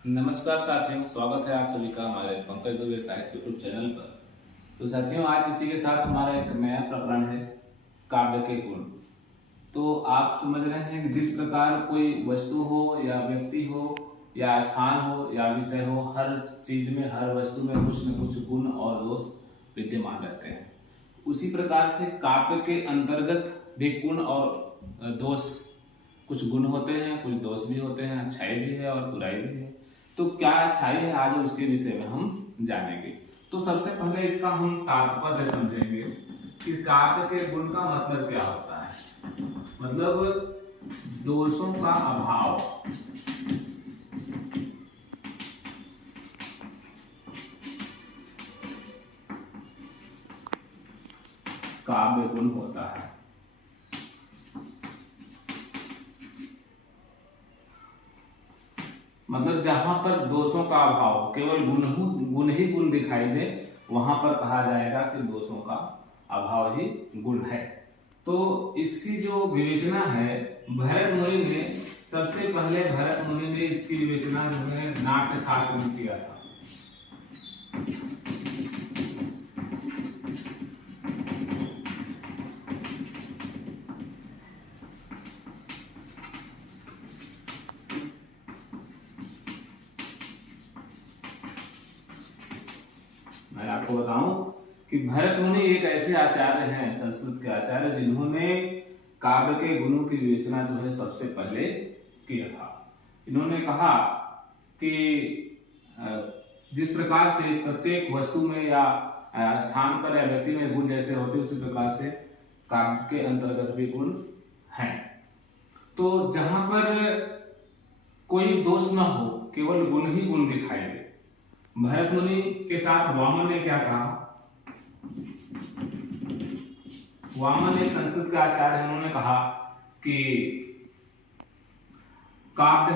नमस्कार साथियों, स्वागत है आप सभी का हमारे पंकज दुबे साहित्य यूट्यूब चैनल पर। तो साथियों, आज इसी के साथ हमारा एक नया प्रकरण है, काव्य के गुण। तो आप समझ रहे हैं कि जिस प्रकार कोई वस्तु हो या व्यक्ति हो या स्थान हो या विषय हो, हर चीज में, हर वस्तु में कुछ न कुछ गुण और दोष विद्यमान रहते हैं। उसी प्रकार से काव्य के अंतर्गत भी गुण और दोष, कुछ गुण होते हैं, कुछ दोष भी होते हैं, अच्छाई भी है और बुराई भी है। तो क्या अच्छाई है, आज उसके विषय में हम जानेंगे। तो सबसे पहले इसका हम तात्पर्य समझेंगे कि काव्य के गुण का मतलब क्या होता है। मतलब दोषों का अभाव, काव्य गुण होता है। मतलब जहां पर दोषों का अभाव, केवल गुण ही गुण दिखाई दे, वहां पर कहा जाएगा कि दोषों का अभाव ही गुण है। तो इसकी जो विवेचना है, भरत मुनि ने, सबसे पहले भरत मुनि ने इसकी विवेचना जो है नाट्य शास्त्र में किया था। मैं आपको बताऊं कि भरत मुनि एक ऐसे आचार्य हैं, संस्कृत के आचार्य, जिन्होंने काव्य के गुणों की विवेचना जो है सबसे पहले किया था। इन्होंने कहा कि जिस प्रकार से प्रत्येक वस्तु में या स्थान पर या व्यक्ति में गुण जैसे होते, उसी प्रकार से काव्य के अंतर्गत भी गुण हैं। तो जहां पर कोई दोष न हो, केवल गुण ही गुण दिखाई दे। भरत मुनि के साथ वामन ने क्या कहा? वामन एक संस्कृत के आचार्य हैं, उन्होंने कहा कि काव्य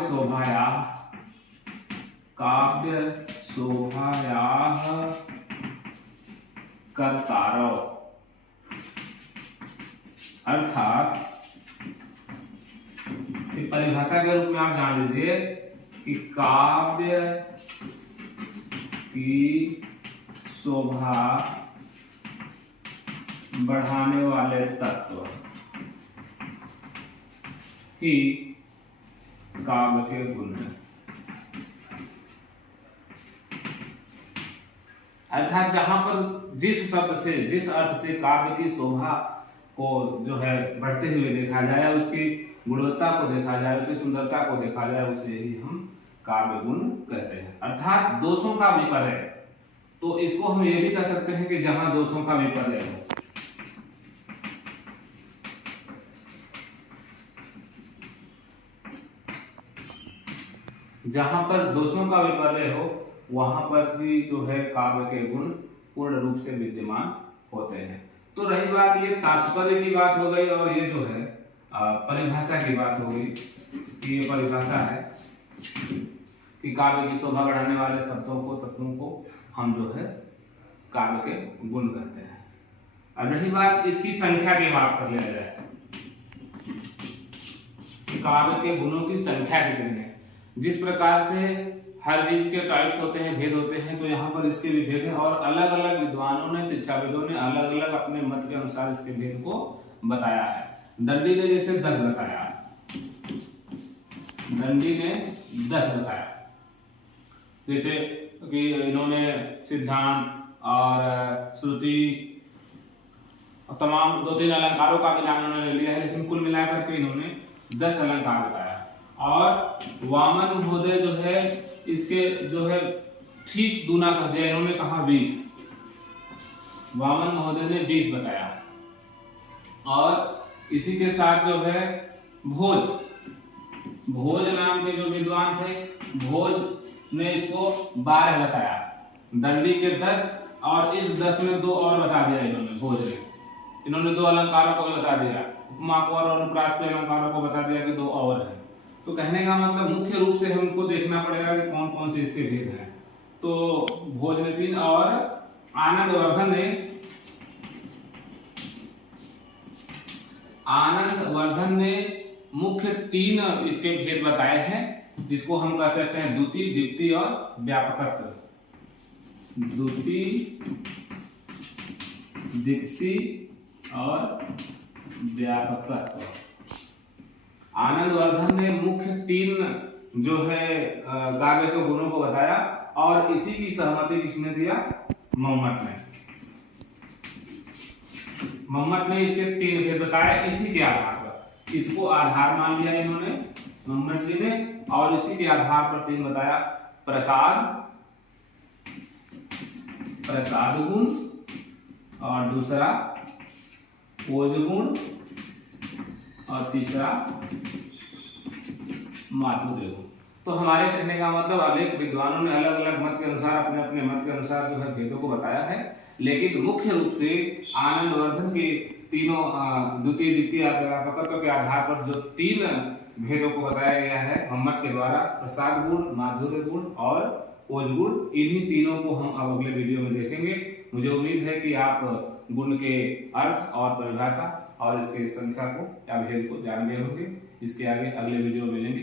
शोभायाः कर्तारौ, अर्थात परिभाषा के रूप में आप जान लीजिए कि काव्य की शोभा बढ़ाने वाले तत्व ही काव्य के गुण हैं। अर्थात जहां पर जिस शब्द से, जिस अर्थ से काव्य की शोभा को जो है बढ़ते हुए देखा जाए, उसकी गुणवत्ता को देखा जाए, उसकी सुंदरता को देखा जाए, उसे ही हम काव्य गुण कहते हैं। अर्थात दोषों का विपर्य। तो इसको हम ये भी कह सकते हैं कि जहां दोषों का विपर्य हो, जहां पर दोषों का विपर्य हो, वहां पर भी जो है काव्य के गुण पूर्ण रूप से विद्यमान होते हैं। तो रही बात, ये तात्पर्य की बात हो गई, और ये जो है परिभाषा की बात हो गई कि ये परिभाषा है कि काव्य की शोभा बढ़ाने वाले तत्वों को हम जो है काव्य के गुण कहते हैं। अब रही बात इसकी संख्या की बात कर लिया जाए कि काव्य के गुणों की संख्या कितनी है। जिस प्रकार से हर चीज के टाइप्स होते हैं, भेद होते हैं, तो यहाँ पर इसके भी भेद हैं, और अलग अलग विद्वानों ने, शिक्षाविदों ने अलग अलग अपने मत के अनुसार इसके भेद को बताया है। दंडी ने जैसे 10 बताया, दंडी ने 10 बताया, जैसे कि इन्होंने सिद्धांत और श्रुति और तमाम 2-3 अलंकारों का भी नाम इन्होंने लिया है, लेकिन कुल मिलाकर के इन्होंने 10 अलंकार बताया। और वामन महोदय जो है इसके जो है ठीक दूना कर दिया, इन्होंने कहा 20। वामन महोदय ने 20 बताया। और इसी के साथ जो है भोज नाम के जो विद्वान थे, भोज ने इसको 12 बताया। दंडी के 10 और इस 10 में 2 और बता दिया इन्होंने, भोज ने। इन्होंने 2 अलंकारों को भी बता दिया, उपमा को और अनुप्रास के अलंकारों को बता दिया कि 2 और है। तो कहने का मतलब मुख्य रूप से हमको देखना पड़ेगा कि कौन कौन से इसके भेद हैं। तो भोज ने 3 और आनंदवर्धन ने मुख्य 3 इसके भेद बताए हैं। जिसको हम कह सकते हैं द्वितीय, द्वितीय और व्यापकत्व। द्वितीय, द्वितीय और व्यापकत्व। आनंदवर्धन ने मुख्य 3 जो है काव्य के गुणों को बताया और इसी की सहमति किसने दिया? मम्मट ने। मम्मट ने इसके 3 भेद बताए इसी के आधार पर। इसको आधार मान लिया इन्होंने, मम्मट जी ने, और इसी के आधार पर 3 बताया। प्रसाद, प्रसाद गुण, और दूसरा ओज गुण, और तीसरा माधुर्य गुण। तो हमारे कहने का मतलब अनेक विद्वानों ने अलग अलग मत के अनुसार, अपने अपने मत के अनुसार जो है भेदों को बताया है, लेकिन मुख्य रूप से आनंदवर्धन के तीनों द्वितीय, द्वितीय व्यापकत्व के आधार पर जो 3 भेदों को बताया गया है मम्मट के द्वारा, प्रसाद गुण, माधुर्य गुण और ओज गुण, इन्हीं तीनों को हम अब अगले वीडियो में देखेंगे। मुझे उम्मीद है कि आप गुण के अर्थ और परिभाषा और इसके संख्या को या भेद को जान गए होंगे। इसके आगे अगले वीडियो में मिलेंगे।